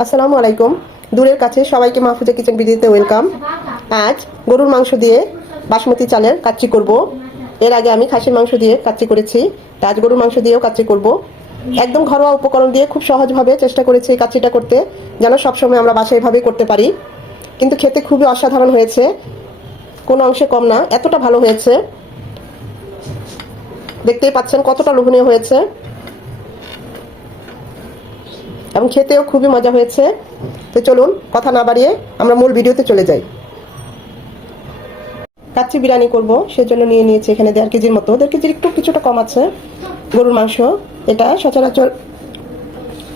আসসালামু আলাইকুম। দূরের কাছে সবাইকে মাহফুজা কিচেন ভিডিওতে ওয়েলকাম। আজ গরুর মাংস দিয়ে বাসমতি চালের কাচ্চি করব। এর আগে আমি খাসির মাংস দিয়ে কাচ্চি করেছি। তা আজ গরুর মাংস দিয়েও কাচ্চি করব। একদম ঘরোয়া উপকরণ দিয়ে খুব সহজভাবে চেষ্টা করেছি এই কাচ্চিটা করতে, যেন সবসময় আমরা বাসায় এভাবেই করতে পারি। কিন্তু খেতে খুবই অসাধারণ হয়েছে। কোনো অংশে কম না, এতটা ভালো হয়েছে। দেখতেই পাচ্ছেন কতটা লোভনীয় হয়েছে। এবং খেতেও খুবই মজা হয়েছে। তো চলুন, কথা না বাড়িয়ে আমরা মূল ভিডিওতে চলে যাই। কাচ্চি বিরিয়ানি করব, সেজন্য নিয়ে নিয়েছি এখানে দেড় কেজির মতো। দেড় কেজির একটু কিছুটা কম আছে। গরুর মাংস, এটা সচরাচর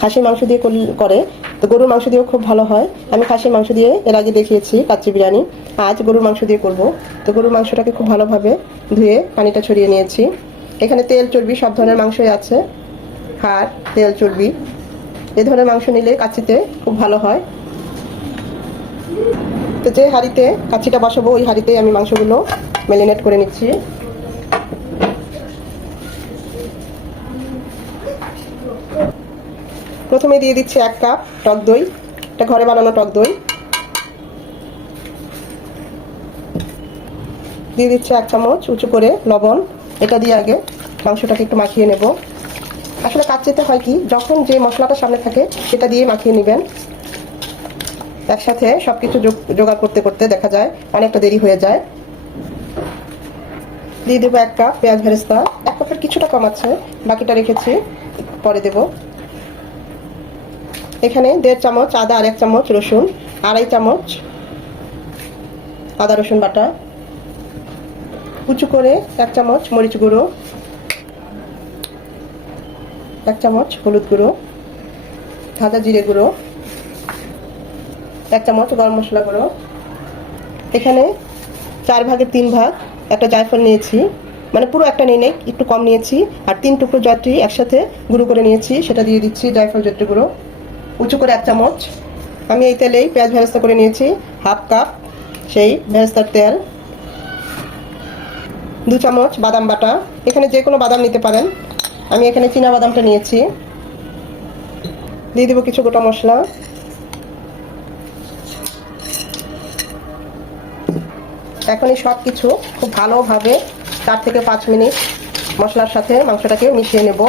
খাসির মাংস দিয়ে করে তো গরুর মাংস দিয়েও খুব ভালো হয়। আমি খাসির মাংস দিয়ে এর আগে দেখিয়েছি কাচ্চি বিরিয়ানি। আজ গরুর মাংস দিয়ে করব। তো গরুর মাংসটাকে খুব ভালোভাবে ধুয়ে পানিটা ছড়িয়ে নিয়েছি। এখানে তেল চর্বি সব ধরনের মাংসই আছে। হাড় তেল চর্বি। এ ধরনের মাংস নিলে কাচ্চিতে খুব ভালো হয়। তো যে হাঁড়িতে কাচ্চিটা বসাবো, ওই হাঁড়িতে আমি মাংসগুলো ম্যারিনেট করে নিচ্ছি। প্রথমে দিয়ে দিচ্ছি এক কাপ টক দই, এটা ঘরে বানানো টক দই। দিয়ে দিচ্ছি এক চামচ উঁচু করে লবণ, এটা দিয়ে আগে মাংসটাকে একটু মাখিয়ে নেব। আসলে কাচ্চিতে হয় কি, যখন যে মশলাটা সামনে থাকে, সেটা দিয়ে মাখিয়ে নেবেন। একসাথে সব কিছু জোগাড় করতে করতে দেখা যায় অনেকটা দেরি হয়ে যায়। দিয়ে দেবো এক কাপ পেঁয়াজ ভেরেস্তা। এক কাপের কিছুটা কম আছে, বাকিটা রেখেছি, পরে দেব। এখানে দেড় চামচ, আদা আর এক চামচ রসুন, আড়াই চামচ আদা রসুন বাটা। উঁচু করে এক চামচ মরিচ গুঁড়ো। এক চামচ হলুদ গুঁড়ো ভাজা জিরে গুঁড়ো, এক চামচ গরম মশলা গুঁড়ো। এখানে চার ভাগের তিন ভাগ একটা জায়ফল নিয়েছি। মানে পুরো একটা নিয়ে নেই, একটু কম নিয়েছি। আর তিন টুকরো জয়ত্রী একসাথে গুঁড়ো করে নিয়েছি, সেটা দিয়ে দিচ্ছি জায়ফল জয়ত্রী গুঁড়ো। উঁচু করে এক চামচ। আমি এই তেলেই পেঁয়াজ ভেরেস্তা করে নিয়েছি, হাফ কাপ সেই ভেরেস্তার তেল। দু চামচ বাদাম বাটা। এখানে যে কোনো বাদাম নিতে পারেন। আমি এখানে চীনা বাদামটা নিয়েছি। দিয়ে দেবো কিছু গোটা মশলা। এখন এই সব কিছু খুব ভালোভাবে চার থেকে পাঁচ মিনিট মশলার সাথে মাংসটাকে মিশিয়ে নেব।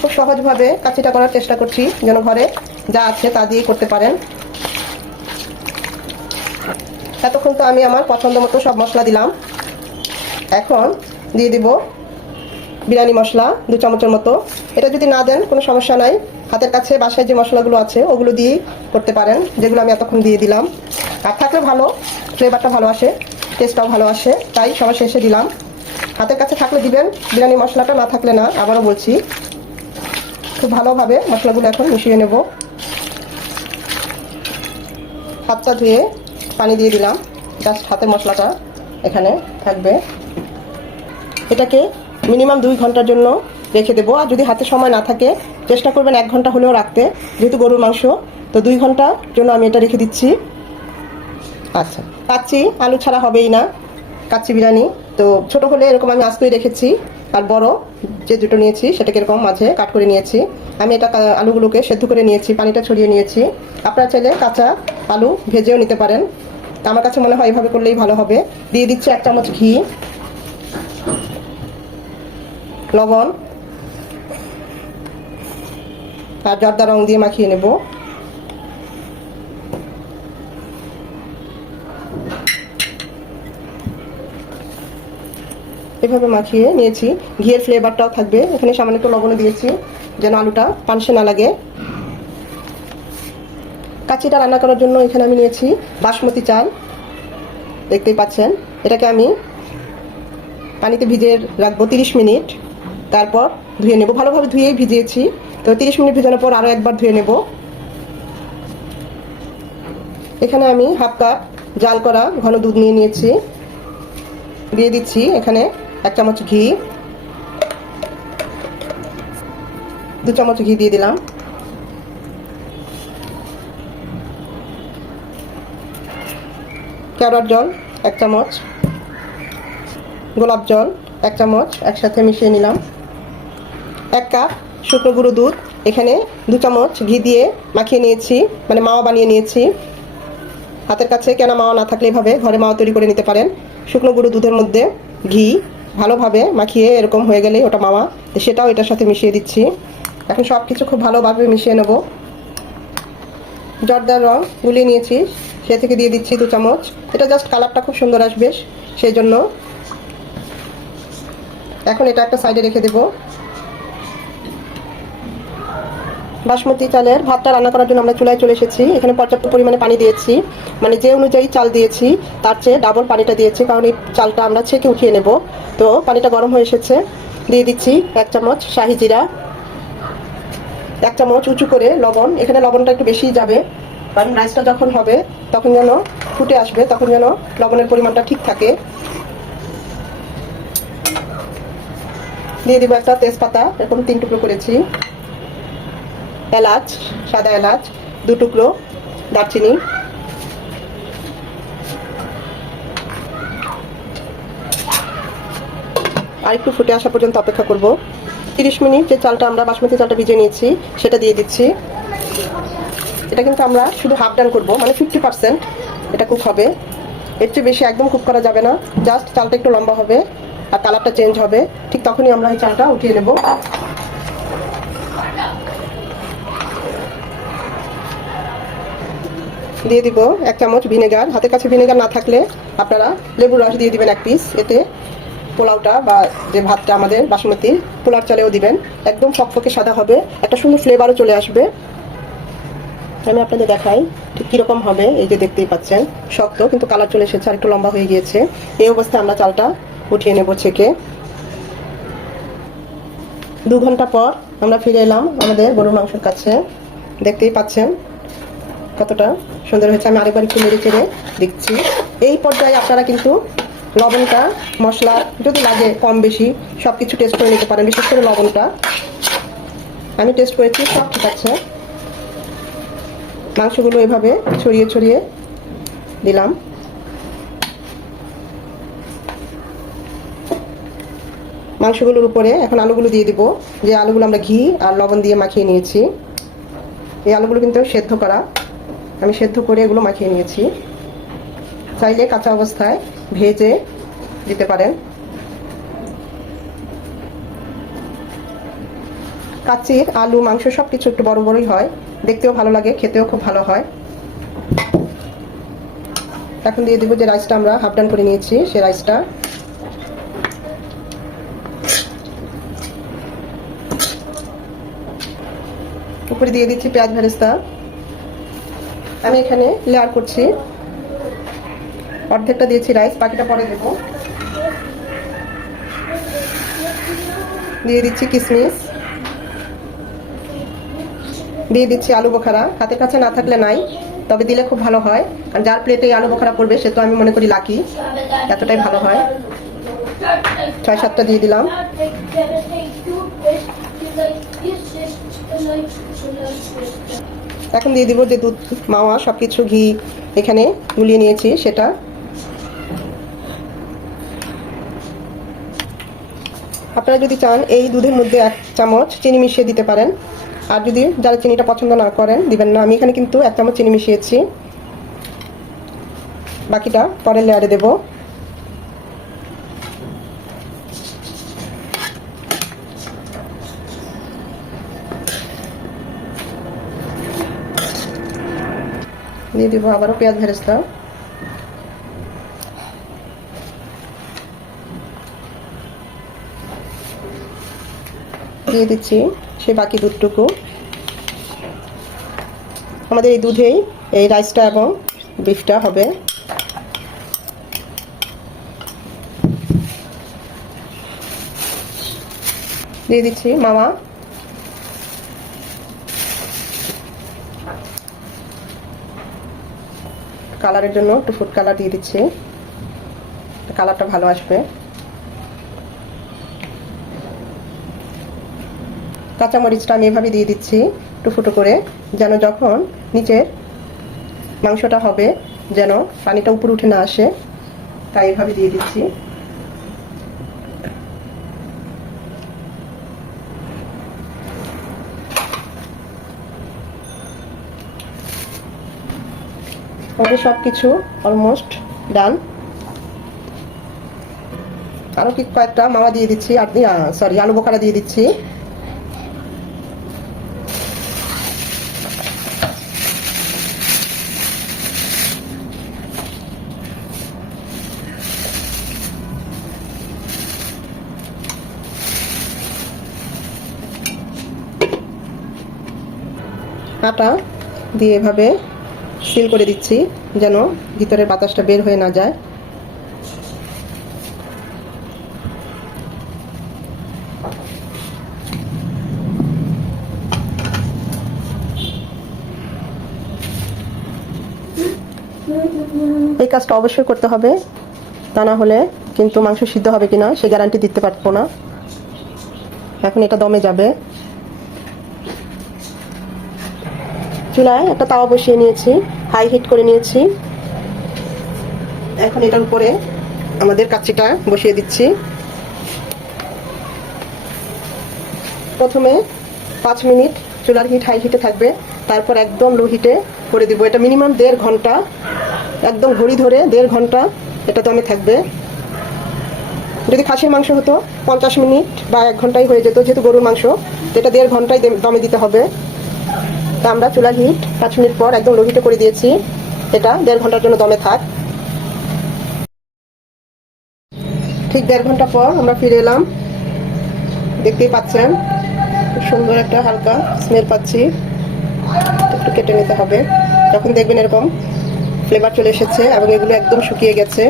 খুব সহজভাবে কাচিটা করার চেষ্টা করছি যেন ঘরে যা আছে তা দিয়ে করতে পারেন। এতক্ষণ তো আমি আমার পছন্দ মতো সব মশলা দিলাম। এখন দিয়ে দিব বিরিয়ানি মশলা, দু চামচের মতো। এটা যদি না দেন, কোনো সমস্যা নাই। হাতের কাছে বাসায় যে মশলাগুলো আছে, ওগুলো দিয়েই করতে পারেন, যেগুলো আমি এতক্ষণ দিয়ে দিলাম। আর থাকলে ভালো ফ্লেভারটা ভালো আসে টেস্টটাও ভালো আসে, তাই সবার শেষে দিলাম। হাতের কাছে থাকলে দিবেন, বিরিয়ানি মশলাটা না থাকলে না, আবারও বলছি। খুব ভালোভাবে মশলাগুলো এখন মিশিয়ে নেব। হাতটা ধুয়ে পানি দিয়ে দিলাম। জাস্ট হাতের মশলাটা এখানে থাকবে। এটাকে মিনিমাম দুই ঘণ্টার জন্য রেখে দেবো। আর যদি হাতে সময় না থাকে, চেষ্টা করবেন এক ঘণ্টা হলেও রাখতে। যেহেতু গরুর মাংস, তো দুই ঘণ্টার জন্য আমি এটা রেখে দিচ্ছি। আচ্ছা কাচ্চি আলু ছাড়া হবেই না। কাচ্চি বিরিয়ানি। তো ছোট হলে এরকম আমি আস্তই রেখেছি। আর বড় যে দুটো নিয়েছি, সেটাকে এরকম মাঝে কাট করে নিয়েছি। আমি এটা আলুগুলোকে সেদ্ধ করে নিয়েছি, পানিটা ছড়িয়ে নিয়েছি। আপনারা চাইলে কাঁচা আলু ভেজেও নিতে পারেন। আমার কাছে মনে হয় এইভাবে করলেই ভালো হবে। দিয়ে দিচ্ছি এক চামচ ঘি। লবণ। আর জর্দা রং দিয়ে মাখিয়ে নেব। এভাবে মাখিয়ে নিয়েছি। ঘিয়ের ফ্লেভারটাও থাকবে। এখানে সামান্য একটু লবণও দিয়েছি। যেন আলুটা পানসে না লাগে। কাচিটা রান্না করার জন্য এখানে আমি নিয়েছি বাসমতি চাল। দেখতেই পাচ্ছেন। এটাকে আমি পানিতে ভিজিয়ে রাখব তিরিশ মিনিট। তারপর ধুয়ে নেব। ভালোভাবে ধুয়েই ভিজিয়েছি। তো তিরিশ মিনিট ভিজানোর পর আরও একবার ধুয়ে নেব। এখানে আমি হাফ কাপ জাল করা ঘন দুধ নিয়ে নিয়েছি। দিয়ে দিচ্ছি এখানে এক চামচ ঘি। দু চামচ ঘি দিয়ে দিলাম। কেওড়ার জল, এক চামচ। গোলাপ জল, এক চামচ, একসাথে মিশিয়ে নিলাম। এক কাপ শুকনো গুঁড়ো দুধ, এখানে দু চামচ ঘি দিয়ে মাখিয়ে নিয়েছি মানে মাওয়া বানিয়ে নিয়েছি। হাতের কাছে কেনা মাওয়া না থাকলে এভাবে ঘরে মাওয়া তৈরি করে নিতে পারেন। শুকনো গুঁড়ো দুধের মধ্যে ঘি ভালোভাবে মাখিয়ে এরকম হয়ে গেলেই ওটা মাওয়া। সেটাও এটার সাথে মিশিয়ে দিচ্ছি। এখন সব কিছু খুব ভালোভাবে মিশিয়ে নেব। জর্দার রং গুলিয়ে নিয়েছি। সে থেকে দিয়ে দিচ্ছি দু চামচ। এটা জাস্ট কালারটা খুব সুন্দর আসবে সেই জন্য এখন এটা একটা সাইডে রেখে দেব। বাসমতি চালের ভাতটা রান্না করার জন্য আমরা চুলায় চলে এসেছি। এখানে পর্যাপ্ত পরিমাণে পানি দিয়েছি। মানে যে অনুযায়ী চাল দিয়েছি, তার চেয়ে ডাবল পানিটা দিয়েছি, কারণ এই চালটা আমরা ছেঁকে উঠিয়ে নেব। তো পানিটা গরম হয়ে এসেছে। দিয়ে দিচ্ছি এক চামচ শাহি জিরা, এক চামচ উঁচু করে লবণ। এখানে লবণটা একটু বেশি যাবে। কারণ রাইসটা যখন হবে, তখন যেন ফুটে আসবে, তখন যেন লবণের পরিমাণটা ঠিক থাকে। দিয়ে দিব একটা তেজপাতা, এরকম তিন টুকরো করেছি। এলাচ, সাদা এলাচ, দু টুকরো দারচিনি। আর একটু ফুটে আসা পর্যন্ত অপেক্ষা করব। তিরিশ মিনিট যে চালটা আমরা বাসমতি চালটা ভিজে নিয়েছি, সেটা দিয়ে দিচ্ছি। এটা কিন্তু আমরা শুধু হাফ ডান করব মানে ফিফটি পার্সেন্ট এটা কুক হবে। এর চেয়ে বেশি একদম কুক করা যাবে না জাস্ট চালটা একটু লম্বা হবে আর কালারটা চেঞ্জ হবে। ঠিক তখনই আমরা এই চালটা উঠিয়ে নেব। দিয়ে দিব এক চামচ ভিনেগার হাতের কাছে ভিনেগার না থাকলে আপনারা লেবুর রস দিয়ে দিবেন এক পিস এতে পোলাওটা বা যে ভাতটা আমাদের বাসমতি পোলার চালেও দিবেন। একদম ফকফকে সাদা হবে। একটা সুন্দর ফ্লেভারও চলে আসবে। আমি আপনাদের দেখাই ঠিক কীরকম হবে, এই যে দেখতেই পাচ্ছেন। শক্ত, কিন্তু কালার চলে এসেছে আর একটু লম্বা হয়ে গিয়েছে। এই অবস্থায় আমরা চালটা উঠিয়ে নেব ছেঁকে। দু ঘণ্টা পর আমরা ফিরে এলাম আমাদের গরুর মাংসের কাছে। দেখতেই পাচ্ছেন কতটা সুন্দর হয়েছে। আমি আরেকবার একটু নেড়ে চেড়ে দিচ্ছি এই পর্যায়ে আপনারা কিন্তু লবণটা, মশলা যদি লাগে কম বেশি সব কিছু টেস্ট করে নিতে পারেন। বিশেষ করে লবণটা। আমি টেস্ট করেছি, সব ঠিক আছে। মাংসগুলো এভাবে ছড়িয়ে ছড়িয়ে দিলাম। মাংসগুলোর উপরে এখন আলুগুলো দিয়ে দিব। যে আলুগুলো আমরা ঘি আর লবণ দিয়ে মাখিয়ে নিয়েছি। এই আলুগুলো কিন্তু সেদ্ধ করা। আমি সেদ্ধ করে এগুলো মাখিয়ে নিয়েছি। চাইলে কাঁচা অবস্থায় ভেজে দিতে পারেন। কাচির আলু, মাংস সব কিছু একটু বড় বড়ই হয়। দেখতেও ভালো লাগে, খেতেও খুব ভালো হয়। এখন দিয়ে দেবো যে রাইসটা আমরা হাফ ডান করে নিয়েছি, সে রাইসটা উপরে দিয়ে দিচ্ছি পেঁয়াজ ভেরেস্তা। আমি এখানে লেয়ার করছি। অর্ধেকটা দিয়েছি রাইস বাকিটা পরে দেব। দিয়ে দিচ্ছি কিশমিশ দিয়ে দিচ্ছি আলু বোখারা। হাতের কাছে না থাকলে নাই, তবে দিলে খুব ভালো হয়। আর যার প্লেটে আলু বোখারা পড়বে, সে তো আমি মনে করি লাকি এতটাই ভালো হয়। ছয় সাতটা দিয়ে দিলাম। এখন দিয়ে দিব যে দুধ, মাওয়া সব কিছু ঘি এখানে গুলিয়ে নিয়েছি সেটা। আপনারা যদি চান, এই দুধের মধ্যে এক চামচ চিনি মিশিয়ে দিতে পারেন। আর যদি যারা চিনিটা পছন্দ না করেন, দিবেন না। আমি এখানে কিন্তু এক চামচ চিনি মিশিয়েছি। বাকিটা পরের লেয়ারে দেব। দিয়ে দিব আবারও পেঁয়াজ ভেরেস্তা। দিয়ে দিচ্ছি। সেই বাকি দুধটুকু। আমাদের এই দুধেই এই রাইসটা এবং বিফটা হবে। দিয়ে দিচ্ছি মামা। কালারের জন্য একটু ফুড কালার দিয়ে দিচ্ছি। কালারটা ভালো আসবে। কাঁচামরিচটা আমি এভাবে দিয়ে দিচ্ছি একটু ফুটো করে, যেন যখন নিচের মাংসটা হবে, যেন পানিটা উপরে উঠে না আসে, তাই এভাবে দিয়ে দিচ্ছি। ওকে সব কিছু অলমোস্ট ডান আরও কি কয়েকটা মাওয়া দিয়ে দিচ্ছি, আর সরি আলু বোকারা দিয়ে দিচ্ছি। আটা দিয়ে এভাবে সিল করে দিচ্ছি, যেন ভিতরের বাতাসটা বের হয়ে না যায়। এই কাজটা অবশ্যই করতে হবে, তা না হলে কিন্তু মাংস সিদ্ধ হবে কিনা সে গ্যারান্টি দিতে পারব না। এখন এটা দমে যাবে। চুলায় একটা তাওয়া বসিয়ে নিয়েছি হাই হিট করে নিয়েছি। এখন এটার উপরে আমাদের কাচ্চিটা বসিয়ে দিচ্ছি। প্রথমে পাঁচ মিনিট চুলার হিট হাই হিটে থাকবে, তারপর একদম লো হিটে করে দিব। এটা মিনিমাম দেড় ঘণ্টা, একদম ঘড়ি ধরে দেড় ঘণ্টা এটা দমে থাকবে। যদি খাসির মাংস হতো, পঞ্চাশ মিনিট বা এক ঘন্টাই হয়ে যেত, যেহেতু গরুর মাংস এটা দেড় ঘন্টায় দমে দিতে হবে। তা আমরা চুলার হিট পাঁচ মিনিট পর একদম লো হিটে করে দিয়েছি। এটা দেড় ঘণ্টার জন্য দমে থাক। ঠিক দেড় ঘণ্টা পর আমরা ফিরে এলাম। দেখতেই পাচ্ছেন, খুব সুন্দর একটা হালকা স্মেল পাচ্ছি। একটু কেটে নিতে হবে। যখন দেখবেন এরকম ফ্লেভার চলে এসেছে এবং এগুলো একদম শুকিয়ে গেছে,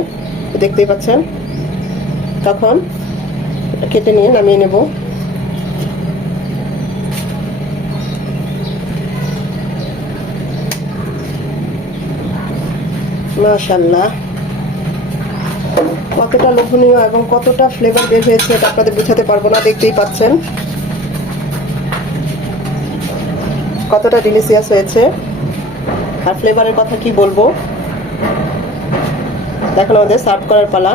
দেখতেই পাচ্ছেন। তখন কেটে নিয়ে নামিয়ে নেব। মাশাল্লাহ কতটা লোভনীয় এবং কতটা ফ্লেভার বের হয়েছে এটা আপনাদের বোঝাতে পারব না, দেখতেই পাচ্ছেন। কতটা ডিলিশিয়াস হয়েছে। আর ফ্লেভারের কথা কি বলব? দেখুন আমাদের সার্ভ করার পালা।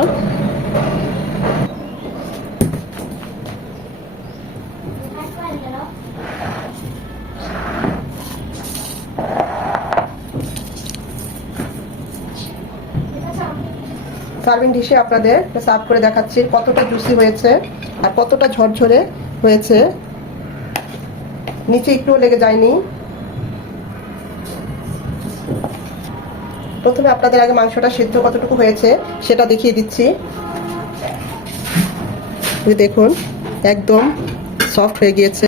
সার্ভিং ডিশে আপনাদের সার্ভ করে দেখাচ্ছি কতটা জুসি হয়েছে আর কতটা ঝরঝরে হয়েছে। নিচে একটুও লেগে যায়নি। প্রথমে আপনাদের আগে মাংসটা সিদ্ধ কতটুকু হয়েছে সেটা দেখিয়ে দিচ্ছি। দেখুন, একদম সফট হয়ে গিয়েছে।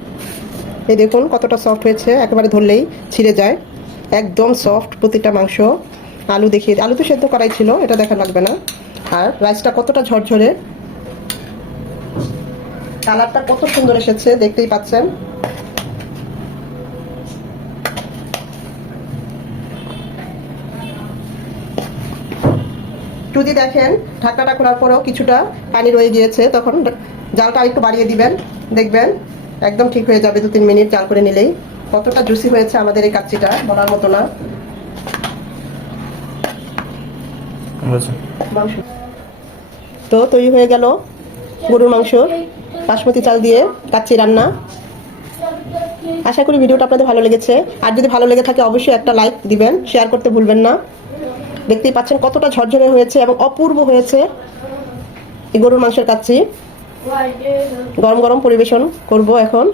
এই দেখুন কতটা সফট হয়েছে, একেবারে ধরলেই ছিঁড়ে যায়। একদম সফট প্রতিটা মাংস। আলু দেখিয়ে, আলু তো সেদ্ধ করাই ছিল, এটা দেখা লাগবে না। আর রাইসটা কতটা ঝরঝরে? কালারটা কত সুন্দর এসেছে দেখতেই পাচ্ছেন। যদি দেখেন ঢাকনাটা খোলার পরেও কিছুটা পানি রয়ে গিয়েছে তখন জালটা একটু বাড়িয়ে দিবেন দেখবেন একদম ঠিক হয়ে যাবে দু তিন মিনিট জাল করে নিলেই। কতটা জুসি হয়েছে আমাদের এই কাচ্চিটা বলার মতো না। তো তৈরি হয়ে গেল গরুর মাংস। বাসমতি চাল দিয়ে কাচ্চি রান্না। আশা করি ভিডিওটা আপনাদের ভালো লেগেছে। আর যদি ভালো লেগে থাকে অবশ্যই একটা লাইক দিবেন, শেয়ার করতে ভুলবেন না। দেখতেই পাচ্ছেন কতটা ঝরঝরে হয়েছে এবং অপূর্ব হয়েছে এই গরুর মাংসের কাচ্ছি গরম গরম পরিবেশন করব এখন।